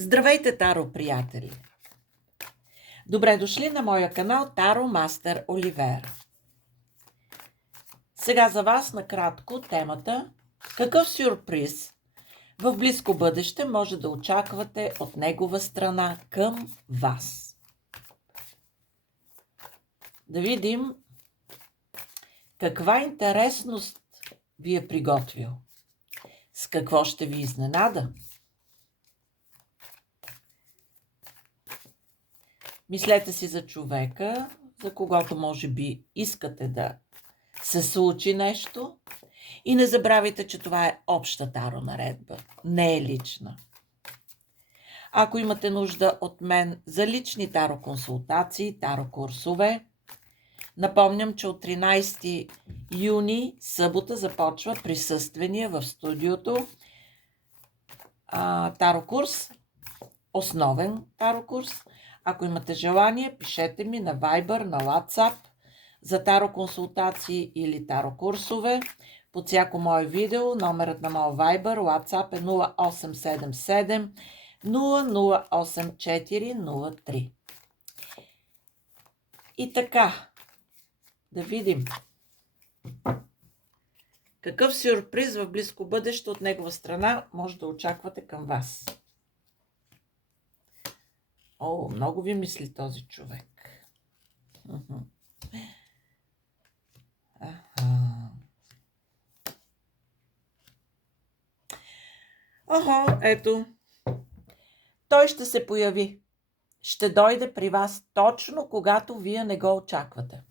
Здравейте, Таро приятели! Добре дошли на моя канал Таро Мастер Оливера. Сега за вас накратко темата: какъв сюрприз в близко бъдеще може да очаквате от негова страна към вас? Да видим каква интересност ви е приготвил, с какво ще ви изненада. Мислете си за човека, за когото може би искате да се случи нещо, и не забравяйте, че това е обща таро наредба, не е лична. Ако имате нужда от мен за лични таро консултации, таро курсове, напомням, че от 13 юни, събота, започва присъствения в студиото таро курс, основен таро курс. Ако имате желание, пишете ми на Viber, на WhatsApp за таро консултации или таро курсове. Под всяко мое видео номерът на моя Viber, WhatsApp е 0877 008403. И така, да видим какъв сюрприз в близко бъдеще от негова страна може да очаквате към вас. О, много ви мисли този човек. Ето. Той ще се появи. Ще дойде при вас точно когато вие не го очаквате.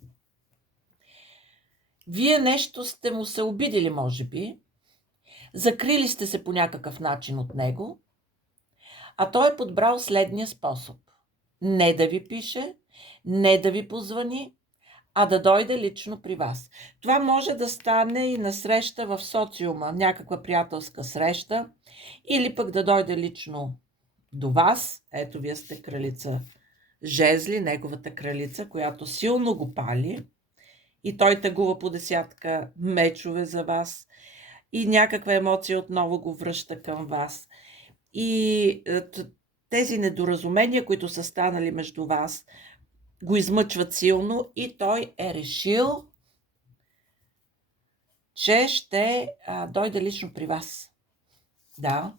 Вие нещо сте му се обидили, може би. Закрили сте се по някакъв начин от него. А той е подбрал следния способ. Не да ви пише, не да ви позвани, а да дойде лично при вас. Това може да стане и на среща в социума, някаква приятелска среща, или пък да дойде лично до вас. Ето, вие сте кралица жезли, неговата кралица, която силно го пали, и той тъгува по десятка мечове за вас, и някаква емоция отново го връща към вас. И тези недоразумения, които са станали между вас, го измъчват силно, и той е решил, че ще дойде лично при вас. Да.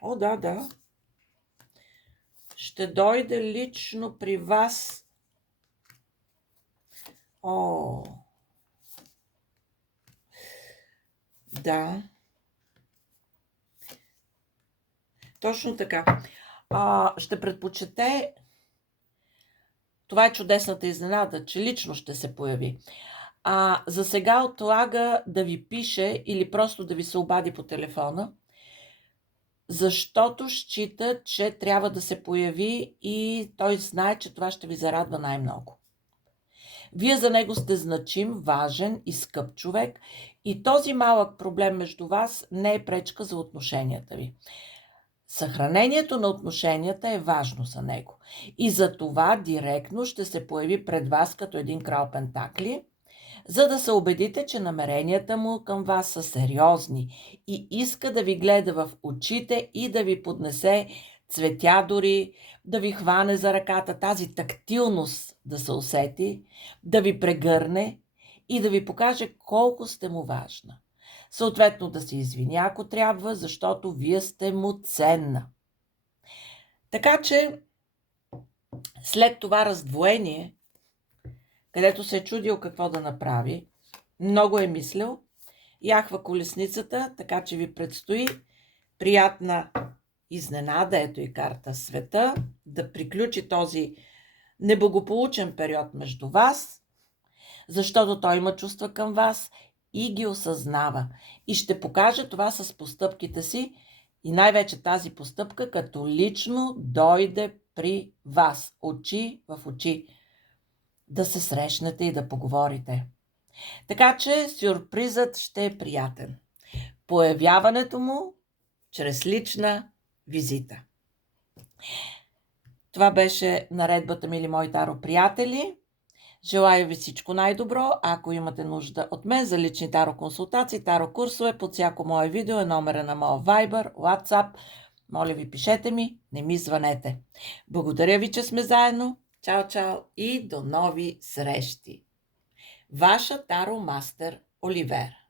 О, да. Ще дойде лично при вас. О. Да. Точно така. Ще предпочете. Това е чудесната изненада, че лично ще се появи. За сега отлага да ви пише или просто да ви се обади по телефона, защото счита, че трябва да се появи и той знае, че това ще ви зарадва най-много. Вие за него сте значим, важен и скъп човек, и този малък проблем между вас не е пречка за отношенията ви. Съхранението на отношенията е важно за него. И за това директно ще се появи пред вас като един крал пентакли, за да се убедите, че намеренията му към вас са сериозни и иска да ви гледа в очите и да ви поднесе цветя дори, да ви хване за ръката, тази тактилност да се усети, да ви прегърне и да ви покаже колко сте му важна. Съответно да се извиня, ако трябва, защото вие сте му ценна. Така че след това раздвоение, където се е чудил какво да направи, много е мислил, яхва колесницата, така че ви предстои приятна изненада, ето и карта света, да приключи този неблагополучен период между вас, защото той има чувства към вас и ги осъзнава. И ще покаже това с постъпките си, и най-вече тази постъпка, като лично дойде при вас, очи в очи, да се срещнете и да поговорите. Така че сюрпризът ще е приятен. Появяването му чрез лична визита. Това беше наредбата, мили мои таро приятели. Желая ви всичко най-добро. Ако имате нужда от мен за лични таро консултации, таро курсове, под всяко мое видео е номера на моя Viber, WhatsApp, моля ви, пишете ми, не ми звънете. Благодаря ви, че сме заедно. Чао, чао и до нови срещи. Ваша Таро Мастер Оливер.